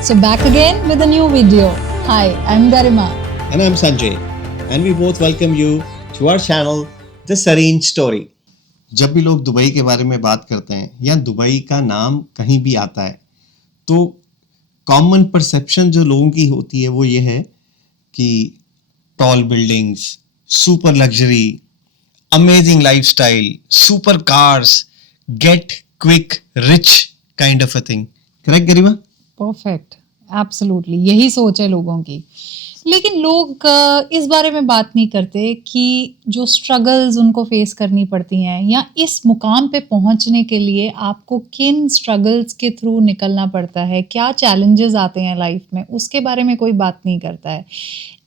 So back again with a new video. Hi, I'm Garima. And I'm Sanjay, and we both welcome you to our channel, The Serene Story. जब भी लोग Dubai के बारे में बात करते हैं या दुबई का नाम कहीं भी आता है तो कॉमन परसेप्शन जो लोगों की होती है वो ये है कि tall buildings, super luxury, amazing lifestyle, super cars, get quick rich kind of a thing. Correct Garima? Perfect, absolutely यही सोच है लोगों की. लेकिन लोग इस बारे में बात नहीं करते कि जो स्ट्रगल्स उनको फेस करनी पड़ती हैं या इस मुकाम पे पहुंचने के लिए आपको किन स्ट्रगल्स के थ्रू निकलना पड़ता है, क्या चैलेंजेस आते हैं लाइफ में, उसके बारे में कोई बात नहीं करता है.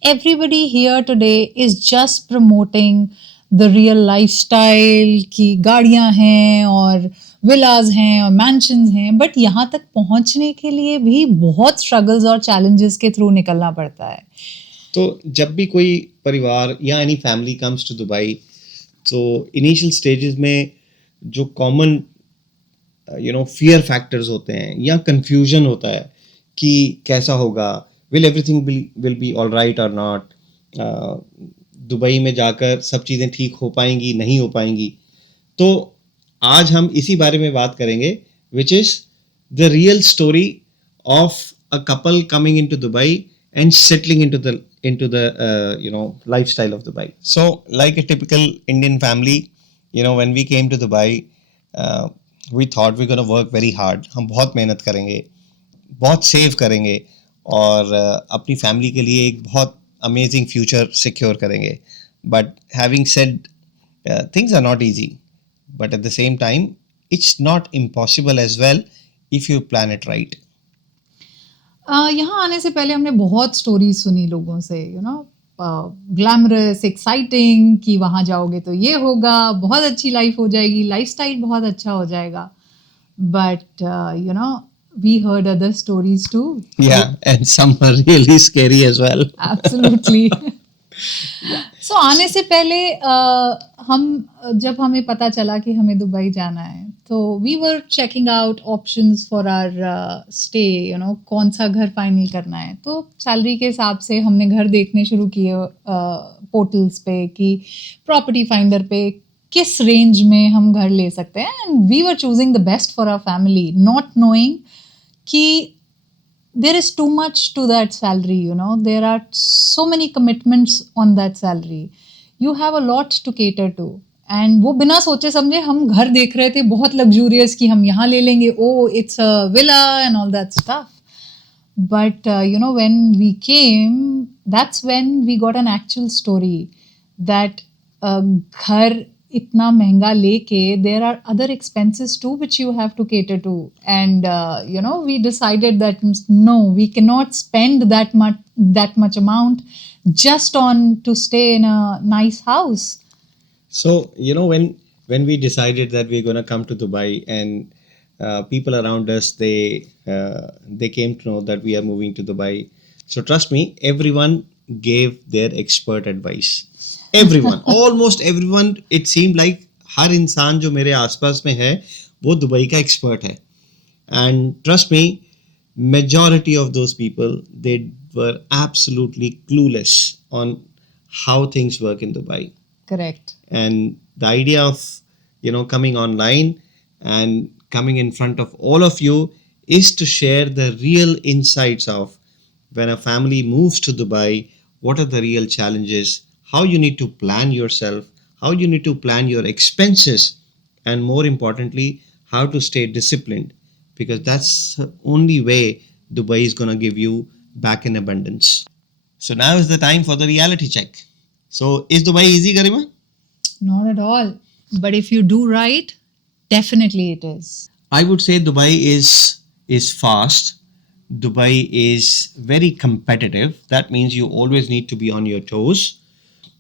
Everybody here today is just promoting the real lifestyle की गाड़ियां हैं और विलाज हैं और मैंशंस हैं, बट यहाँ तक पहुँचने के लिए भी बहुत स्ट्रगल्स और चैलेंजेस के थ्रू निकलना पड़ता है. तो जब भी कोई परिवार या any family comes to Dubai तो इनिशियल स्टेजेस में जो कॉमन फियर फैक्टर्स होते हैं या कंफ्यूजन होता है कि कैसा होगा, will everything will be all right और नॉट, दुबई में जाकर सब चीज़ें ठीक हो पाएंगी नहीं हो पाएंगी. तो आज हम इसी बारे में बात करेंगे, which is the real story of a couple coming into Dubai and settling into the lifestyle of Dubai. So like a typical Indian family, when we came to Dubai, we thought we're going to work very hard. हम बहुत मेहनत करेंगे, बहुत save करेंगे और अपनी family के लिए एक बहुत अमेजिंग फ्यूचर सिक्योर करेंगे. But having said, things are not easy, but at the same time it's not impossible as well if you plan it right. यहाँ आने से पहले हमने बहुत स्टोरीज सुनी लोगों से, ग्लैमरस, एक्साइटिंग कि वहाँ जाओगे तो ये होगा, बहुत अच्छी लाइफ हो जाएगी, लाइफस्टाइल बहुत अच्छा हो जाएगा. But we heard other stories too. Yeah, and some are really scary as well. Absolutely. So आने से पहले जब हमें पता चला कि हमें दुबई जाना है तो we were checking out options for our stay, कौन सा घर फाइनल करना है. तो सैलरी के हिसाब से हमने घर देखने शुरू किए पोर्टल्स पे कि प्रॉपर्टी फाइंडर पे किस रेंज में हम घर ले सकते हैं. And we were choosing the best for our family, not knowing कि there is too much to that salary. There are so many commitments on that salary. You have a lot to cater to. And वो बिना सोचे समझे हम घर देख रहे थे बहुत luxurious कि हम यहाँ ले लेंगे, oh it's a villa and all that stuff. But when we came, that's when we got an actual story that घर इतना महंगा लेके there are other expenses too which you have to cater to. And we decided that no, we cannot spend that much amount just on to stay in a nice house. So when we decided that we're going to come to Dubai and people around us they came to know that we are moving to Dubai, so trust me, everyone gave their expert advice. Everyone, almost everyone, it seemed like हर इंसान जो मेरे आसपास में है वो Dubai का expert है. And trust me, majority of those people, they were absolutely clueless on how things work in Dubai. Correct. And the idea of coming online and coming in front of all of you is to share the real insights of when a family moves to Dubai, what are the real challenges, how you need to plan yourself, how you need to plan your expenses, and more importantly, how to stay disciplined, because that's the only way Dubai is going to give you back in abundance. So now is the time for the reality check. So is Dubai easy, Garima? Not at all. But if you do right, definitely it is. I would say Dubai is fast. Dubai is very competitive. That means you always need to be on your toes.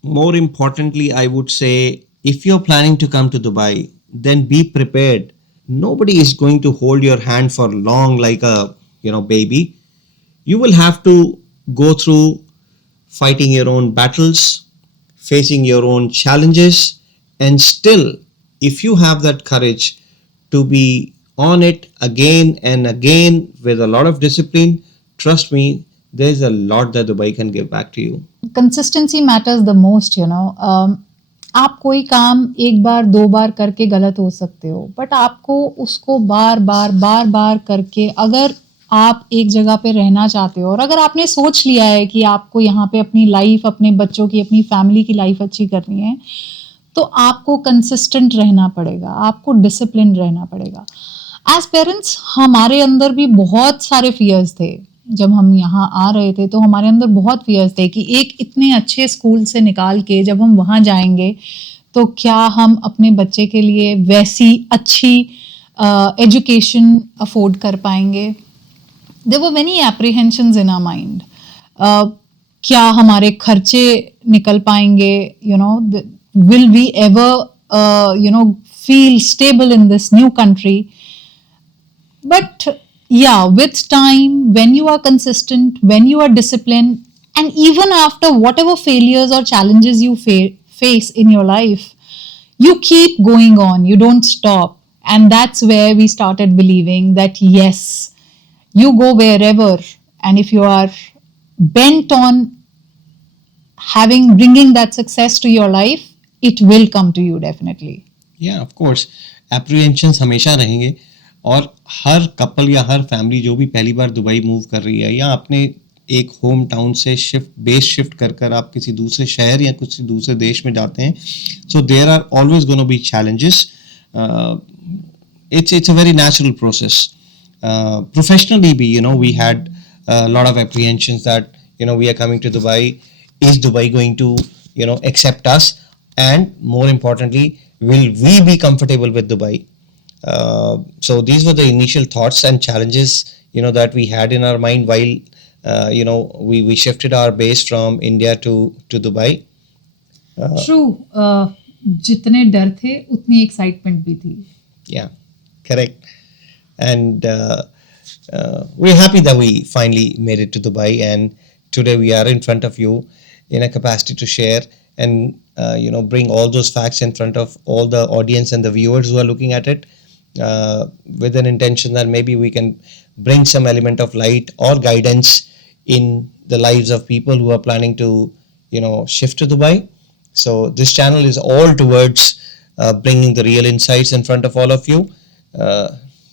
More importantly, I would say if you're planning to come to Dubai, then be prepared. Nobody is going to hold your hand for long like a baby. You will have to go through fighting your own battles, facing your own challenges, and still, if you have that courage to be on it again and again with a lot of discipline, trust me, there's a lot that Dubai can give back to you. Consistency matters the most, you know. आप कोई काम एक बार दो बार करके गलत हो सकते हो, बट आपको उसको बार बार करके, अगर आप एक जगह पे रहना चाहते हो और अगर आपने सोच लिया है कि आपको यहाँ पे अपनी लाइफ, अपने बच्चों की, अपनी फैमिली की लाइफ अच्छी करनी है, तो आपको कंसिस्टेंट रहना पड़ेगा, आपको डिसिप्लिन रहना पड़ेगा. एज पेरेंट्स हमारे अंदर भी बहुत सारे फियर्स थे. जब हम यहाँ आ रहे थे तो हमारे अंदर बहुत फियर्स थे कि एक इतने अच्छे स्कूल से निकाल के जब हम वहाँ जाएंगे तो क्या हम अपने बच्चे के लिए वैसी अच्छी एजुकेशन अफोर्ड कर पाएंगे. There were many apprehensions in our mind. क्या हमारे खर्चे निकल पाएंगे, you know, will we ever feel stable in this new country. But yeah, with time, when you are consistent, when you are disciplined, and even after whatever failures or challenges you face in your life, you keep going on, you don't stop. And that's where we started believing that yes, you go wherever, and if you are bent on bringing that success to your life, it will come to you definitely. Yeah, of course. Apprehensions हमेशा रहेंगे, और हर couple या हर family जो भी पहली बार Dubai move कर रही है या अपने एक होम टाउन से बेस शिफ्ट कर आप किसी दूसरे शहर या किसी दूसरे देश में जाते हैं, so there are always gonna be challenges. It's a very natural process. Professionally भी, you know, we had a lot of apprehensions that, you know, we are coming to Dubai. Is Dubai going to, you know, accept us? And more importantly, will we be comfortable with Dubai? So these were the initial thoughts and challenges, you know, that we had in our mind while, you know, we shifted our base from India to Dubai. True. जितने डर थे उतनी excitement भी थी. Yeah, correct. And we're happy that we finally made it to Dubai, and today we are in front of you in a capacity to share and you know, bring all those facts in front of all the audience and the viewers who are looking at it, with an intention that maybe we can bring some element of light or guidance in the lives of people who are planning to, you know, shift to Dubai. So this channel is all towards bringing the real insights in front of all of you.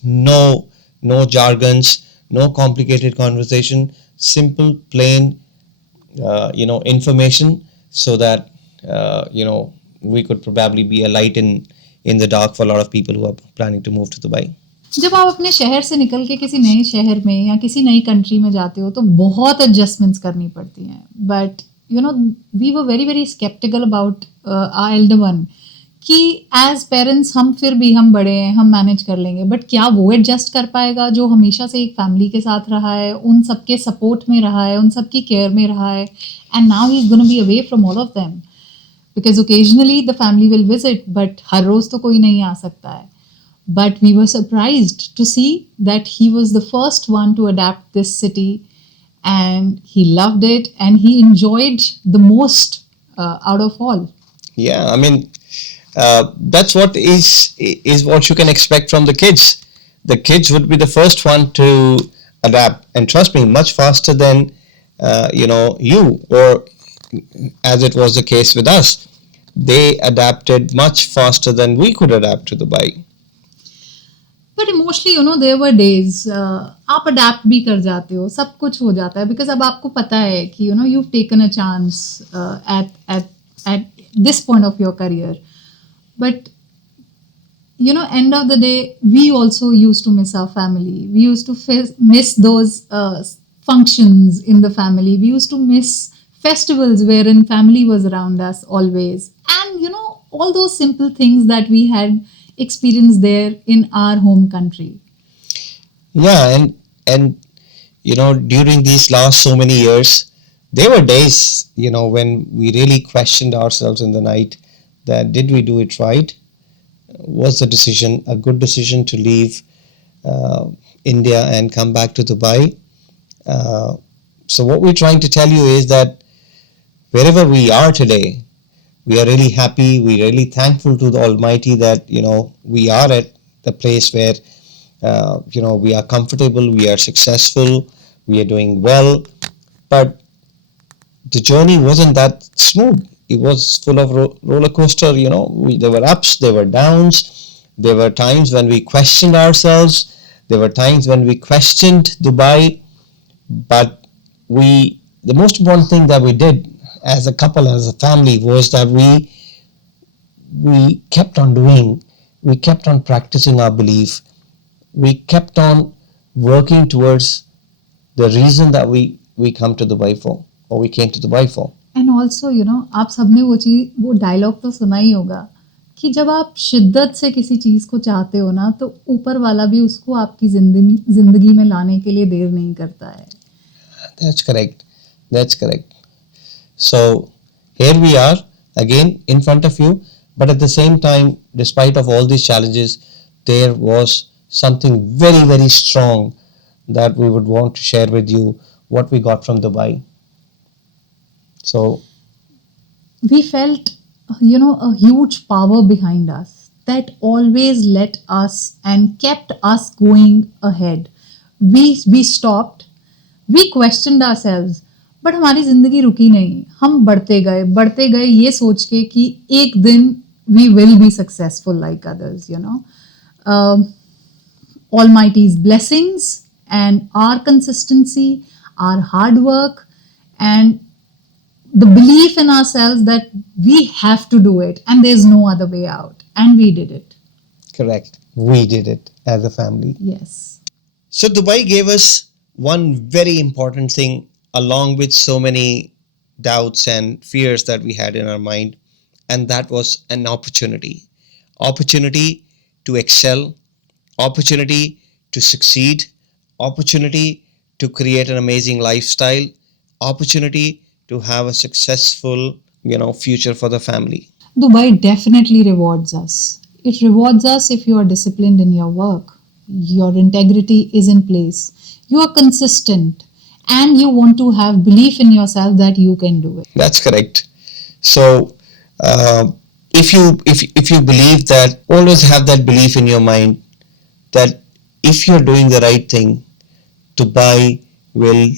No jargons, no complicated conversation, simple, plain, you know, information, so that you know, we could probably be a light in the dark for a lot of people who are planning to move to Dubai. जब आप अपने शहर से निकल के किसी नए शहर में या किसी नई कंट्री में जाते हो तो बहुत एडजस्टमेंट्स करनी पड़ती हैं. But you know, we were very very sceptical about our elder one कि एज पेरेंट्स हम फिर भी, हम बड़े हैं, हम मैनेज कर लेंगे, बट क्या वो एडजस्ट कर पाएगा जो हमेशा से एक फैमिली के साथ रहा है, उन सबके सपोर्ट में रहा है, उन सबकी केयर में रहा है, and now he is gonna be away from all of them, because occasionally the family will visit, but हर रोज तो कोई नहीं आ सकता है. But we were surprised to see that he was the first one to adapt this city, and he loved it and he enjoyed the most out of all. Yeah, I mean, that's what is what you can expect from the kids. The kids would be the first one to adapt, and trust me, much faster than you know, you, or as it was the case with us. They adapted much faster than we could adapt to Dubai. But emotionally, you know, there were days आप adapt भी कर जाते हो, सब कुछ हो जाता है, बिकॉज अब आपको पता है कि you know, you've taken a chance at this point of your career. But you know, end of the day, we also used to miss our family. We used to miss those functions in the family. We used to miss festivals wherein family was around us always, and you know, all those simple things that we had experienced there in our home country. Yeah, and you know, during these last so many years, there were days, you know, when we really questioned ourselves in the night that did we do it right? Was the decision a good decision to leave India and come back to Dubai? So what we're trying to tell you is that wherever we are today, we are really happy, we're really thankful to the Almighty that, you know, we are at the place where, you know, we are comfortable, we are successful, we are doing well, but the journey wasn't that smooth. It was full of roller coaster. There were ups, there were downs. There were times when we questioned ourselves. There were times when we questioned Dubai. But the most important thing that we did as a couple, as a family, was that we kept on doing. We kept on practicing our belief. We kept on working towards the reason that we come to Dubai for, or we came to Dubai for. And also आप सबने वो dialogue तो सुना ही होगा कि जब आप शिद्दत से किसी चीज़ को चाहते हो ना, तो ऊपर वाला भी उसको आपकी जिंदगी में लाने के लिए देर नहीं करता है. That's correct. That's correct. So here we are again in front of you, but at the same time, despite of all these challenges, there was something very, very strong that we would want to share with you, what we got from Dubai. So we felt, a huge power behind us that always let us and kept us going ahead. We stopped, we questioned ourselves, but हमारी जिंदगी रुकी नहीं. हम बढ़ते गए ये सोच के कि एक दिन we will be successful like others. Almighty's blessings and our consistency, our hard work, and the belief in ourselves that we have to do it and there's no other way out, and we did it. Correct. We did it as a family. Yes. So Dubai gave us one very important thing, along with so many doubts and fears that we had in our mind, and that was an opportunity to excel, opportunity to succeed, opportunity to create an amazing lifestyle, opportunity to have a successful, future for the family. Dubai definitely rewards us. It rewards us if you are disciplined in your work, your integrity is in place, you are consistent, and you want to have belief in yourself that you can do it. That's correct. So if you believe that, always have that belief in your mind that if you're doing the right thing, Dubai will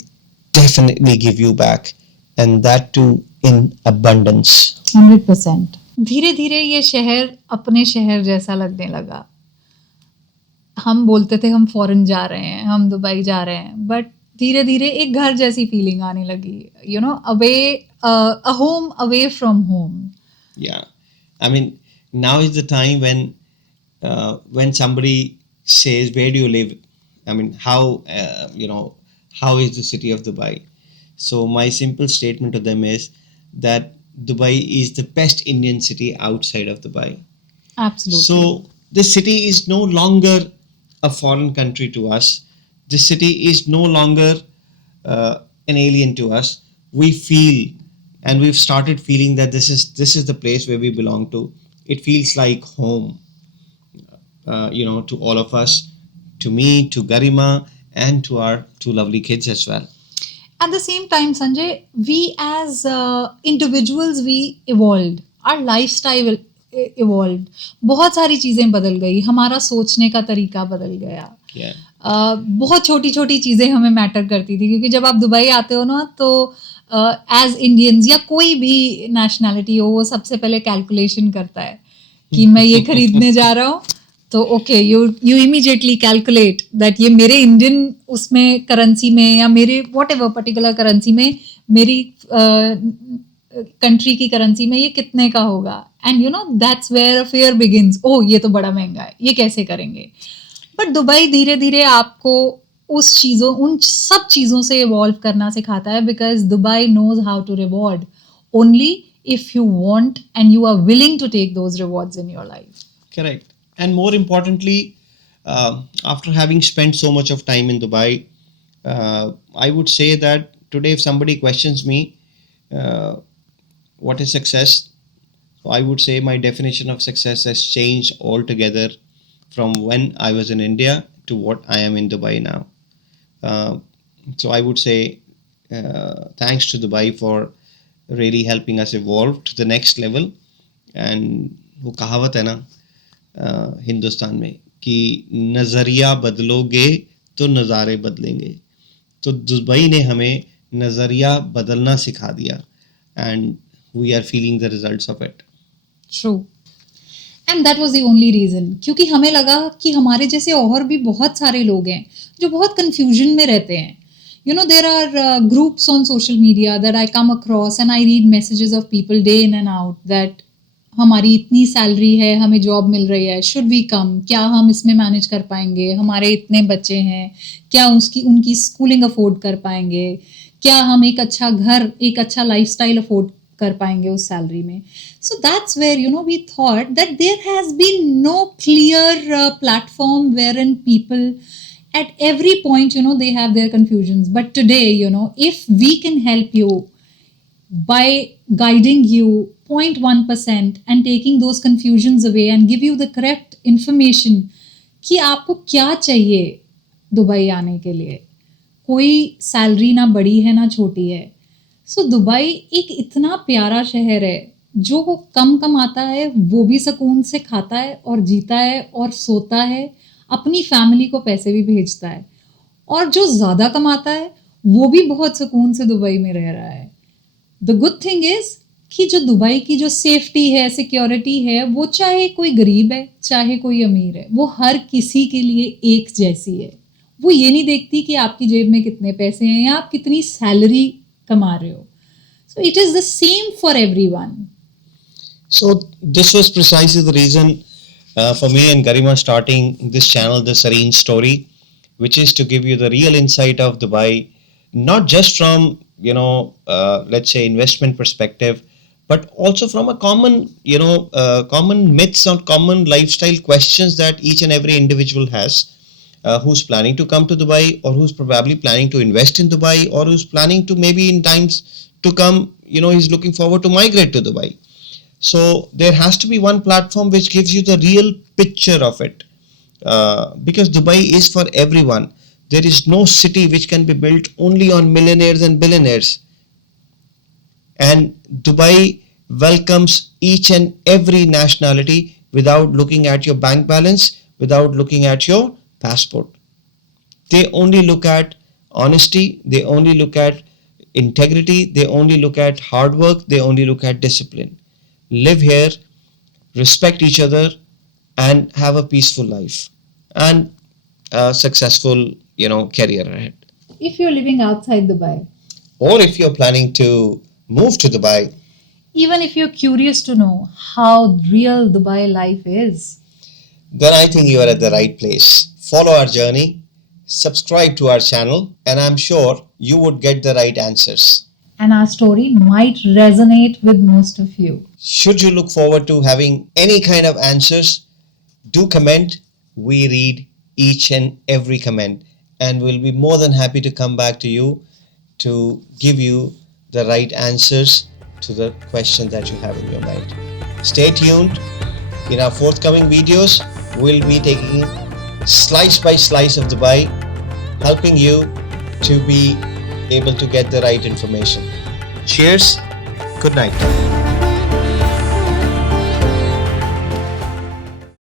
definitely give you back, and that too in abundance. 100%. धीरे धीरे ये शहर अपने शहर जैसा लगने लगा. हम बोलते थे हम फॉरेन जा रहे हैं, हम दुबई जा रहे हैं, बट धीरे धीरे एक घर जैसी फीलिंग आने लगी. Away a home away from home. Yeah, I mean, now is the time when somebody says, where do you live? I mean, how is the city of Dubai? So my simple statement to them is that Dubai is the best Indian city outside of Dubai. Absolutely. So this city is no longer a foreign country to us. This city is no longer an alien to us. We feel, and we've started feeling, that this is the place where we belong to. It feels like home, to all of us, to me, to Garima, and to our two lovely kids as well. At the same time, Sanjay, we as individuals, we evolved. Our lifestyle evolved. बहुत सारी चीज़ें बदल गई. हमारा सोचने का तरीका बदल गया. Yeah. बहुत छोटी छोटी चीज़ें हमें मैटर करती थी, क्योंकि जब आप दुबई आते हो ना, तो एज इंडियंस या कोई भी नेशनैलिटी हो, वो सबसे पहले कैलकुलेशन करता है कि मैं ये खरीदने जा रहा हूँ, तो okay, you immediately calculate that ये मेरे इंडियन उसमें करेंसी में या मेरे वॉट एवर पर्टिकुलर करेंसी में, मेरी कंट्री की करेंसी में ये कितने का होगा. And that's where fear begins. Oh, ये तो बड़ा महंगा है, ये कैसे करेंगे. बट दुबई धीरे धीरे आपको उन सब चीज़ों से इवॉल्व करना सिखाता है, because Dubai knows how to reward only if you want and you are willing to take those rewards in your life. Correct. And more importantly, after having spent so much of time in Dubai, I would say that today if somebody questions me, what is success, so I would say my definition of success has changed altogether from when I was in India to what I am in Dubai now. So I would say thanks to Dubai for really helping us evolve to the next level. And वो कहावत है ना हिंदुस्तान में कि नज़रिया बदलोगे तो नज़ारे बदलेंगे. तो दुबई ने हमें नज़रिया बदलना सिखा दिया and we are feeling the results of it. True. And that was the only reason, क्योंकि हमें लगा कि हमारे जैसे और भी बहुत सारे लोग हैं जो बहुत कंफ्यूजन में रहते हैं. You know, there are groups on social media that I come across and I read messages of people day in and out that हमारी इतनी सैलरी है, हमें जॉब मिल रही है, शुड वी कम, क्या हम इसमें मैनेज कर पाएंगे, हमारे इतने बच्चे हैं, क्या उनकी स्कूलिंग अफोर्ड कर पाएंगे, क्या हम एक अच्छा घर, एक अच्छा लाइफस्टाइल अफोर्ड कर पाएंगे उस सैलरी में. So that's where you know we thought that there has been no clear platform where in people at every point, you know, they have their confusions. But today, you know, if we can help you by guiding you 0.1% and taking those confusions away and give you the correct information कि आपको क्या चाहिए Dubai आने के लिए. कोई salary ना बड़ी है ना छोटी है. सो दुबई एक इतना प्यारा शहर है, जो कम कमाता है वो भी सुकून से खाता है और जीता है और सोता है, अपनी फैमिली को पैसे भी भेजता है, और जो ज़्यादा कमाता है वो भी बहुत सुकून से दुबई में रह रहा है. द गुड थिंग इज़ कि जो दुबई की जो सेफ्टी है, सिक्योरिटी है, वो चाहे कोई गरीब है चाहे कोई अमीर है, वो हर किसी के लिए एक जैसी है. वो ये नहीं देखती कि आपकी जेब में कितने पैसे हैं या आप कितनी सैलरी कमा रहे हो. So it is the same for everyone. So this was precisely the reason for me and Garima starting this channel, The Serene Story, which is to give you the real insight of Dubai, not just from, you know, let's say investment perspective, but also from a common, you know, common myths or common lifestyle questions that each and every individual has who's planning to come to Dubai, or who's probably planning to invest in Dubai, or who's planning to maybe in times to come, you know, he's looking forward to migrate to Dubai. So there has to be one platform which gives you the real picture of it, because Dubai is for everyone. There is no city which can be built only on millionaires and billionaires, and Dubai welcomes each and every nationality without looking at your bank balance, without looking at your passport. They only look at honesty, they only look at integrity, they only look at hard work, they only look at discipline. Live here, respect each other, and have a peaceful life and a successful, you know, career ahead. If you're living outside Dubai, Or if you're planning to move to Dubai, even if you're curious to know how real Dubai life is, then I think you are at the right place. Follow our journey, subscribe to our channel, and I'm sure you would get the right answers. and our story might resonate with most of you. Should you look forward to having any kind of answers, do comment. We read each and every comment, and we'll be more than happy to come back to you to give you the right answers to the questions that you have in your mind. Stay tuned. In our forthcoming videos, we'll be taking slice by slice of Dubai, helping you to be able to get the right information. Cheers. Good night.